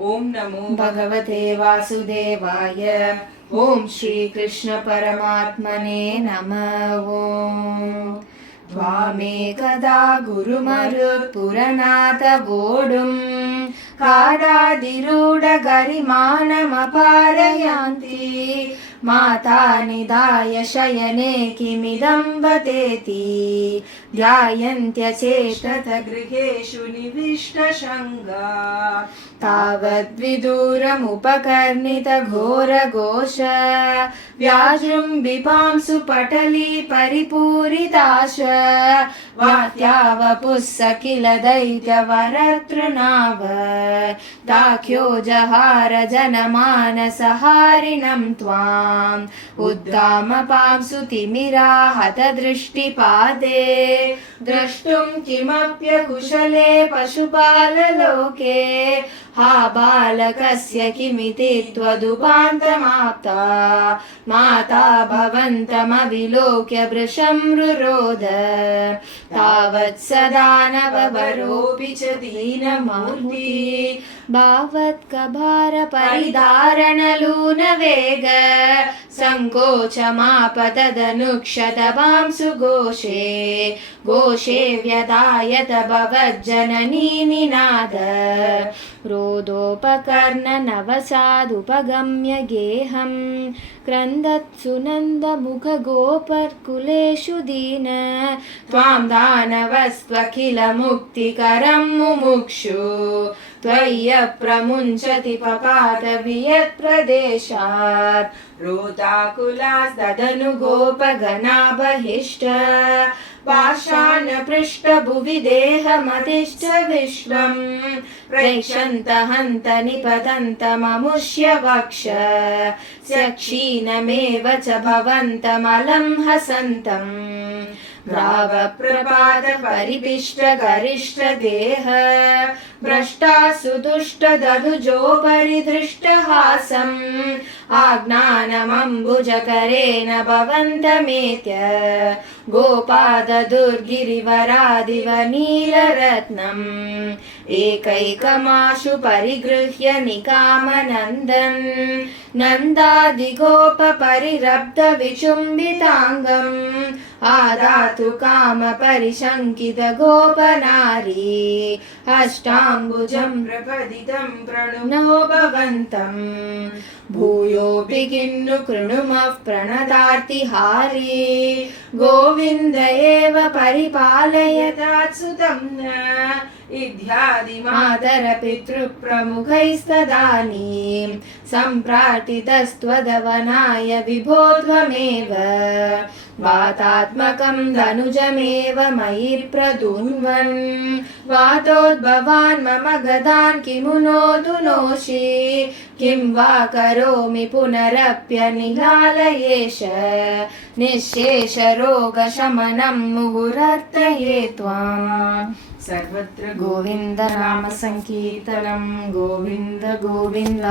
ओम नमो भगवते वासुदेवाय। ओम श्री कृष्ण परमात्मने नमः। ओम त्वामेकदा गुरुमरुत्पुरनाथ वोढुं कादादिरूढ गरिमानमपारयन्ति माता निधाय शयने किमिदं वदेति ध्यायन्त्यचेतत गृहेषु निविष्टशङ्गा तावद्विदूरमुपकर्णित घोरघोष व्याजृम्बिपांसु पटली परिपूरिताश वात्यावपुस्स किल दैत्यवरतृणाव दाख्यो जहार जनमानसहारिणं त्वाम् उद्दामपांसु तिमिरा हतदृष्टिपादे द्रष्टुं किमप्यकुशले पशुपाललोके हा बालकस्य किमिति त्वदुपान्तमाप्ता माता भवन्तमविलोक्य वृषं रुरोध तावत् सदा नववरोऽपि च दीनमूर्ति भावत्कभार परिधारणलूनवेग सङ्कोचमापतदनुक्षतवांसु घोषे व्यदायत भवज्जननी निनाद रोदोपकर्णनवसादुपगम्य गेहं क्रन्दत्सु नन्दमुखगोपर्कुलेषु दीन त्वां दानवस्त्वखिलमुक्तिकरं मुमुक्षु त्वय्यप्रमुञ्चति पपात वियत्प्रदेशात् रोदाकुलास्तदनु गोपगणा बहिष्ट पाषाणपृष्ठभुवि देहमतिष्ठ विश्वं प्रेक्षन्त हन्त निपतन्तममुष्य वक्ष क्षीणमेव च भवन्तमलं हसन्तम् भावप्रपात परिपिष्ट गरिष्ठ देह भ्रष्टासु दुष्ट दधुजोपरि दृष्टहासम् आज्ञानमम्बुजकरेण भवन्तमेत्य गोपाद दुर्गिरिवरादिव नीलरत्नम् एकैकमाशु परिगृह्य निकामनन्दन् नन्दादिगोप परिरब्ध विचुम्बिताङ्गम् आदातु काम परिशङ्कित गोपनारी अष्टाम्बुजं प्रपदितं प्रणुनो भवन्तम् भूयोऽपि किन्नु कृणुमः प्रणतार्तिहारी गोविन्द एव परिपालयतात् सुतं न इत्यादि मातरपितृप्रमुखैस्तदानीं सम्प्रार्थितस्त्वदवनाय विभो त्वमेव वातात्मकं धनुजमेव मयि प्रदुन्वन् वातोद्भवान् मम गदान् किमु नोदुनोषि किं वा करोमि पुनरप्यनिलालयेश निःशेष रोगशमनं मुहुरर्तये त्वाम् सर्वत्र गोविन्द नाम संकीर्तनं गोविन्द गोविन्द।